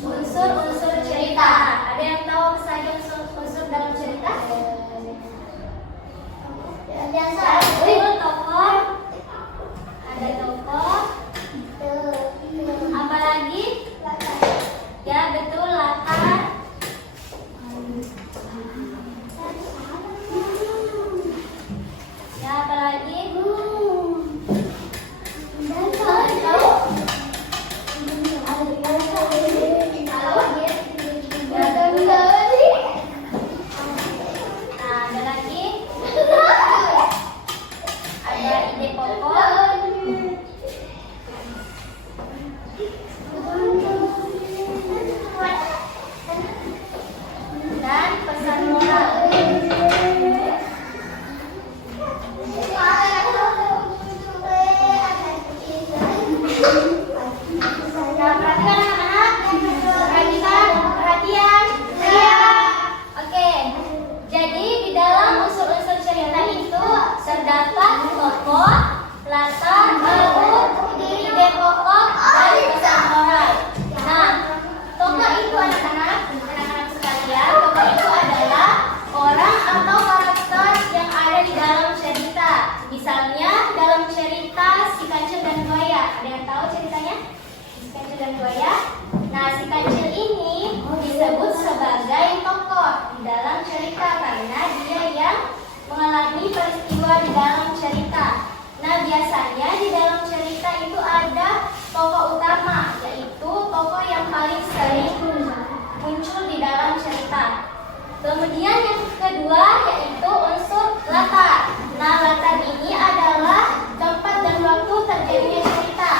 Unsur-unsur cerita. Ada yang tahu apa saja unsur-unsur dalam cerita? Biasa. Tokoh. Ada tokoh. Apa lagi? Ya betul, latar. Ya apa lagi? Terdapat tokoh, latar, alur, ide pokok, dan perhatikan dua ya. Nah, si kancil ini disebut sebagai tokoh di dalam cerita karena dia yang mengalami peristiwa di dalam cerita. Nah, biasanya di dalam cerita itu ada tokoh utama, yaitu tokoh yang paling sering muncul di dalam cerita. Kemudian yang kedua yaitu unsur latar. Nah, latar ini adalah tempat dan waktu terjadinya cerita.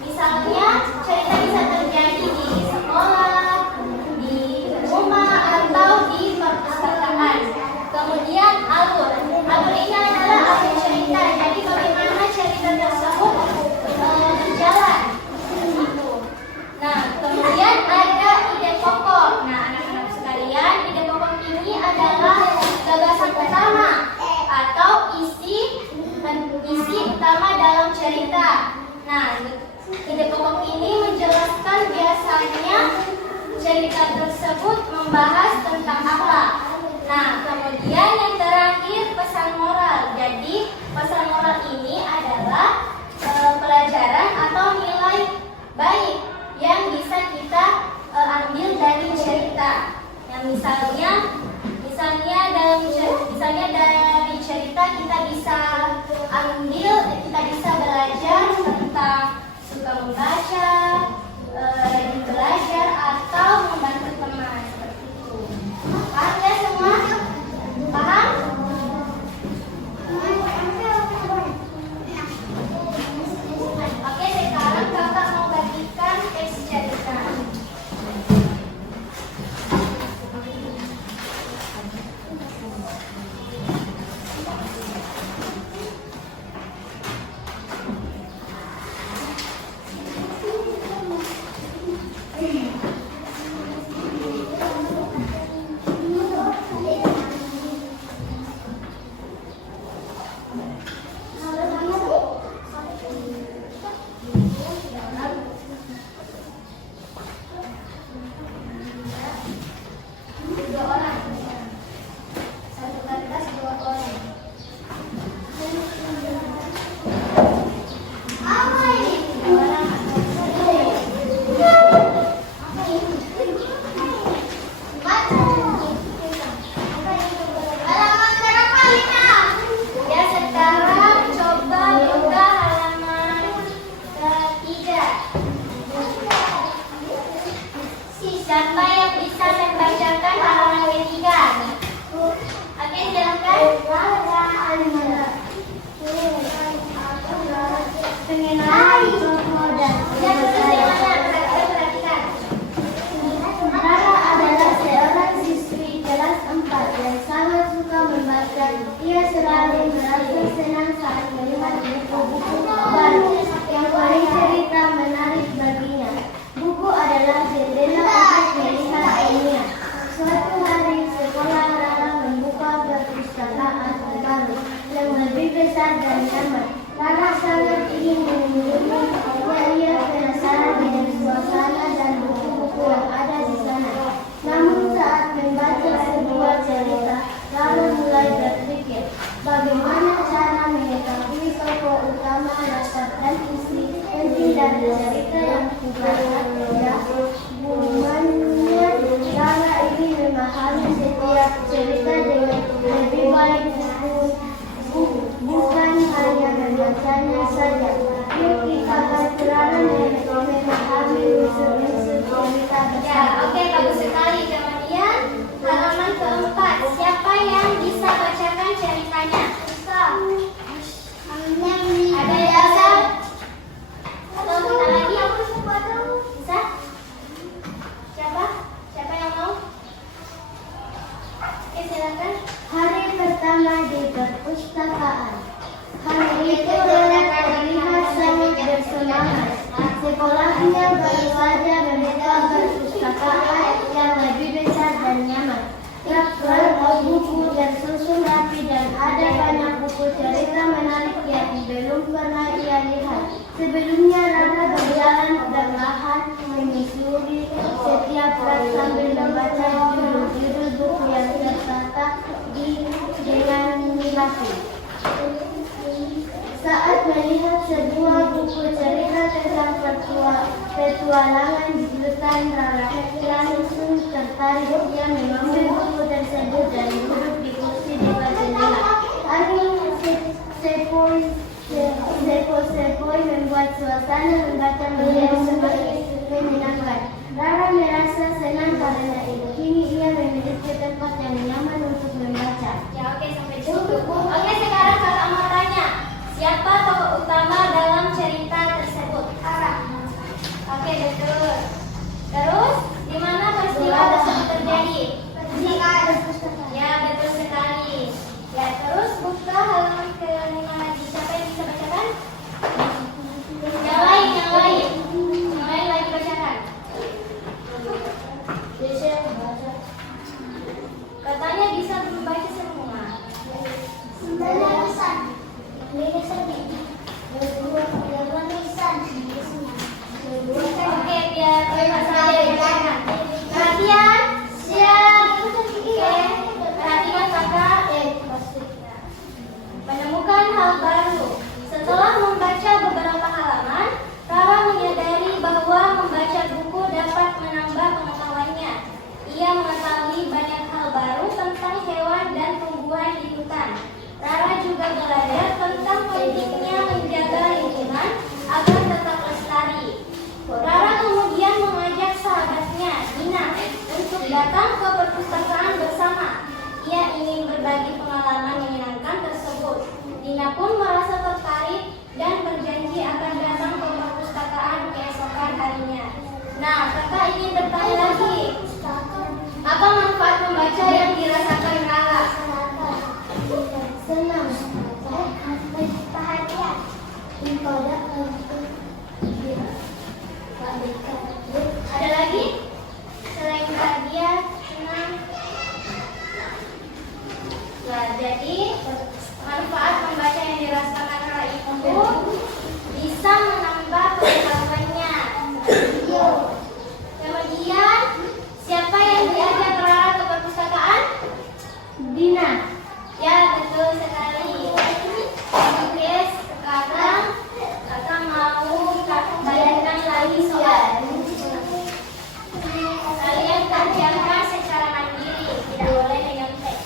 Misalnya, cerita bisa terjadi di sekolah, di rumah, atau di perpustakaan. Kemudian alur. Alur ini adalah alur cerita. Jadi bagaimana cerita tersebut berjalan. Gitu. Nah, kemudian ada ide pokok. Nah, anak-anak sekalian, ide pokok ini adalah gagasan utama atau isi utama dalam cerita. Nah, ide pokok ini menjelaskan biasanya cerita tersebut membahas tentang akhlak. Nah, kemudian yang terakhir pesan moral. Jadi, pesan moral ini adalah pelajaran atau nilai baik yang bisa kita ambil dari cerita. Yang misalnya dari cerita kita bisa kita bisa belajar tentang suka membaca, rajin belajar atau membantu teman seperti itu. Paham ya semua? Paham? Oke, sekarang kakak mau bagikan teks cerita. Siapa yang bisa membacakan halaman ketiga? Oke, silakan. Rara adalah seorang siswi kelas 4 yang sangat suka membaca. Ia selalu merasa senang saat melihat buku-buku baru yang paling cerita menarik baginya. Buku adalah jendela untuk melihat dunia. Suatu hari sekolah Rara membuka perpustakaan baru yang lebih besar dan nyaman. Rara sangat ingin mengunjungi. Ia penasaran dengan suasana dan buku-buku yang ada di sana. Namun saat membaca sebuah cerita, Rara mulai berpikir, bagaimana cara mengetahui tokoh utama, latar dan isi penting dari cerita yang kubaca. Bukannya Rara ingin memahami setiap cerita dengan lebih baik, bukan hanya membacanya saja. Yuk kita bantu Rara memahami unsur-unsur cerita Ya, bersama. oke, bagus sekali. Kemudian halaman keempat. Siapa yang bisa bacakan ceritanya? Bisa. Ada yang bisa? Atau kita lagi? Bisa? Siapa? Siapa yang mau? Oke, silakan. Hari pertama di perpustakaan. Hari itu Rara terlihat sangat bersemangat. Sekolahnya baru saja membuka perpustakaan yang lebih besar dan nyaman. Rak buku tersusun rapi dan ada banyak buku cerita menarik yang belum pernah ia lihat. Sebelumnya Rara berjalan perlahan menyusuri setiap rak sambil membaca judul-judul buku yang tertata dengan rapi. Saat melihat sebuah buku cerita tentang petualangan petualangan di hutan Rara langsung tertarik. Ia mengambil buku tersebut dan duduk di kursi di dekat jendela. Angin sepoi-sepoi membuat suasana membaca menjadi semakin menyenangkan. Rara merasa senang karena itu. Kini ia memiliki tempat yang nyaman untuk membaca. Ya, oke, sampai di situ. Oke, sekarang kakak mau tanya, siapa tokoh utama dalam cerita tersebut? Rara. Oke, betul. Terus, di mana peristiwa tersebut terjadi? Ya, betul sekali. Ya, terus buka halaman ke-5 lagi. Siapa yang bisa bacakan? Yang lain lagi bacakan. Katanya bisa membaca semua. Oke, biar bebas saja dibacakan. Perhatian, siap. Oke, perhatian kakak. Menemukan hal baru. Setelah membaca beberapa halaman, Rara menyadari bahwa membaca buku dapat menambah pengetahuannya. Ia mengetahui banyak hal baru tentang hewan dan tumbuhan di hutan. Rara juga belajar tentang pentingnya menjaga lingkungan agar tetap lestari. Rara kemudian mengajak sahabatnya, Dina, untuk datang ke perpustakaan bersama. Ia ingin berbagi pengalaman menyenangkan tersebut. Dina pun merasa tertarik dan berjanji akan datang ke perpustakaan keesokan harinya. Nah, kakak ingin bertanya lagi. Apa manfaat membaca yang dirasakan Rara? Senang, bahagia, Ada lagi? Selain bahagia, senang. Nah, jadi manfaat membaca yang dirasakan Rara itu bisa menambah pengetahuannya. Kemudian, siapa yang diajak Rara ke perpustakaan? Dina. Ya, betul sekali. Oke, sekarang kakak mau bayangkan lagi soal. Kalian kerjakan secara mandiri, tidak boleh dengan teks.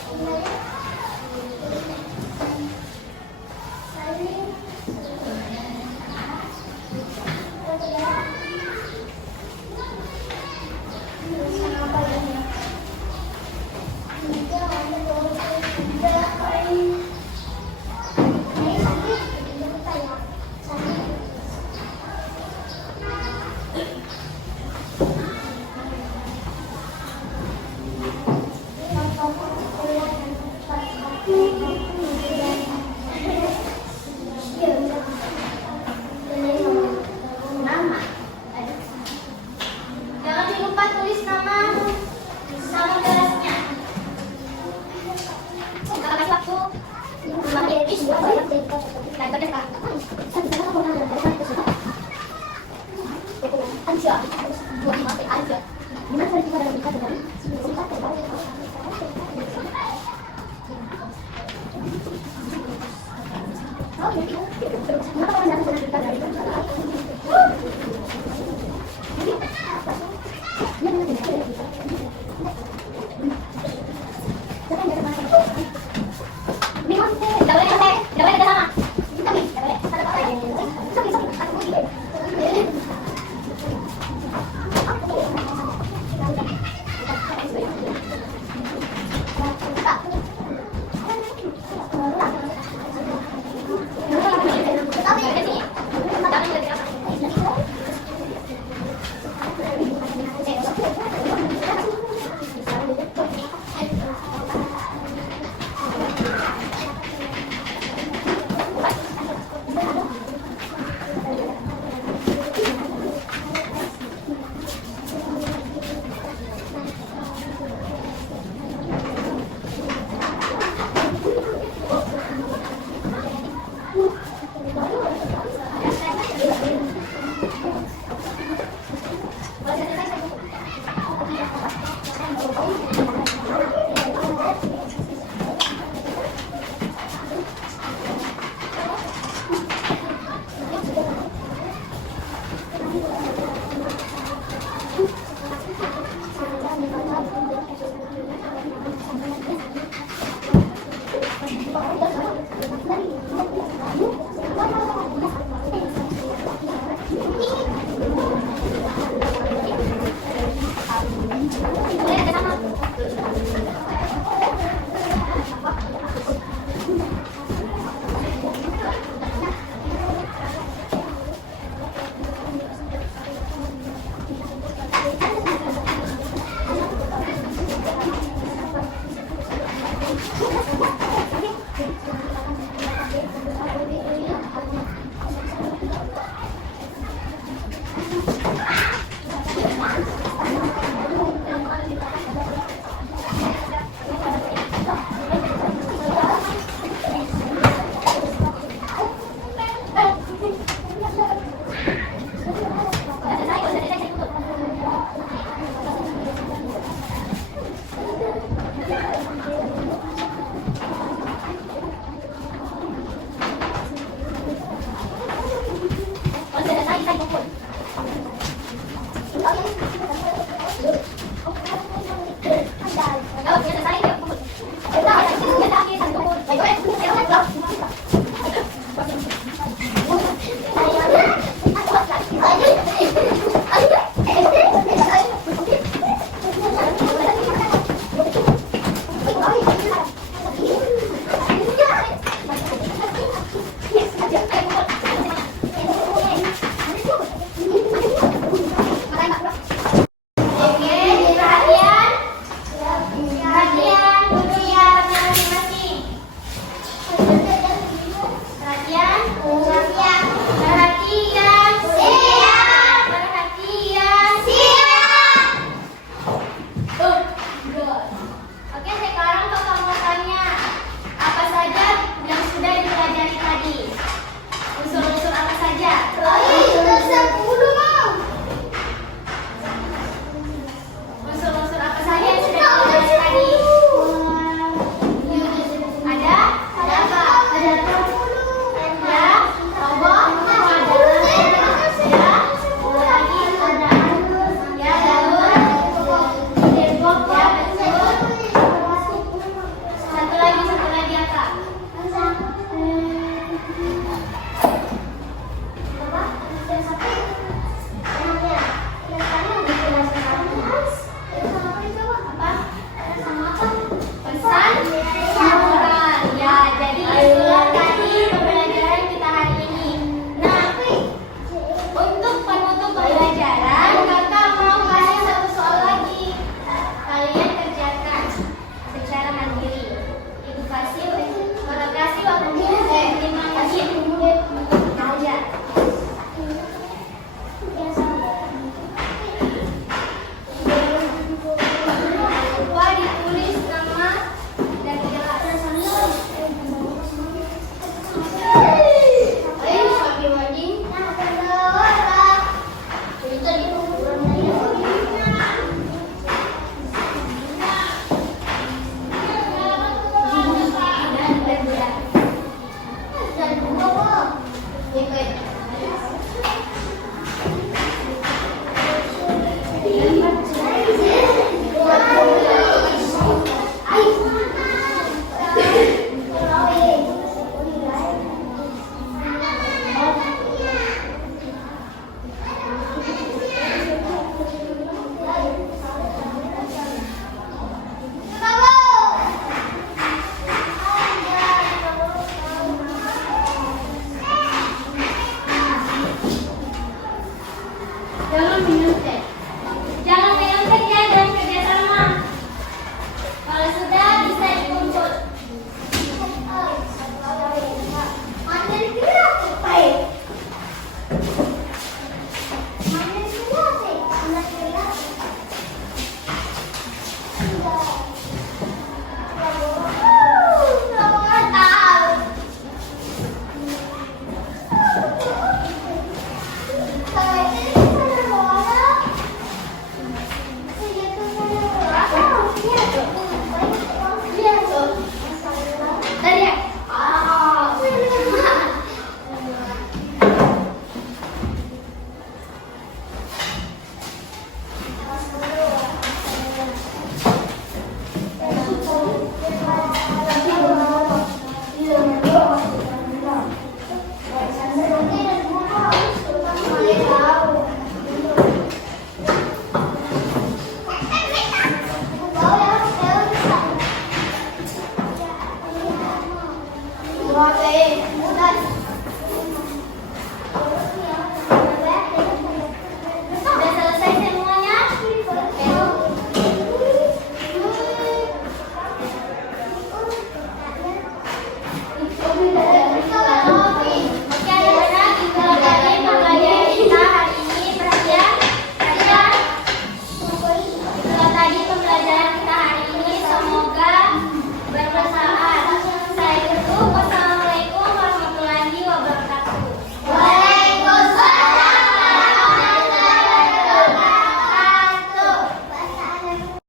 Jangan lupa tulis nama sama gelasnya. Kakak kasih waktu 5 menit. Dan berdeka.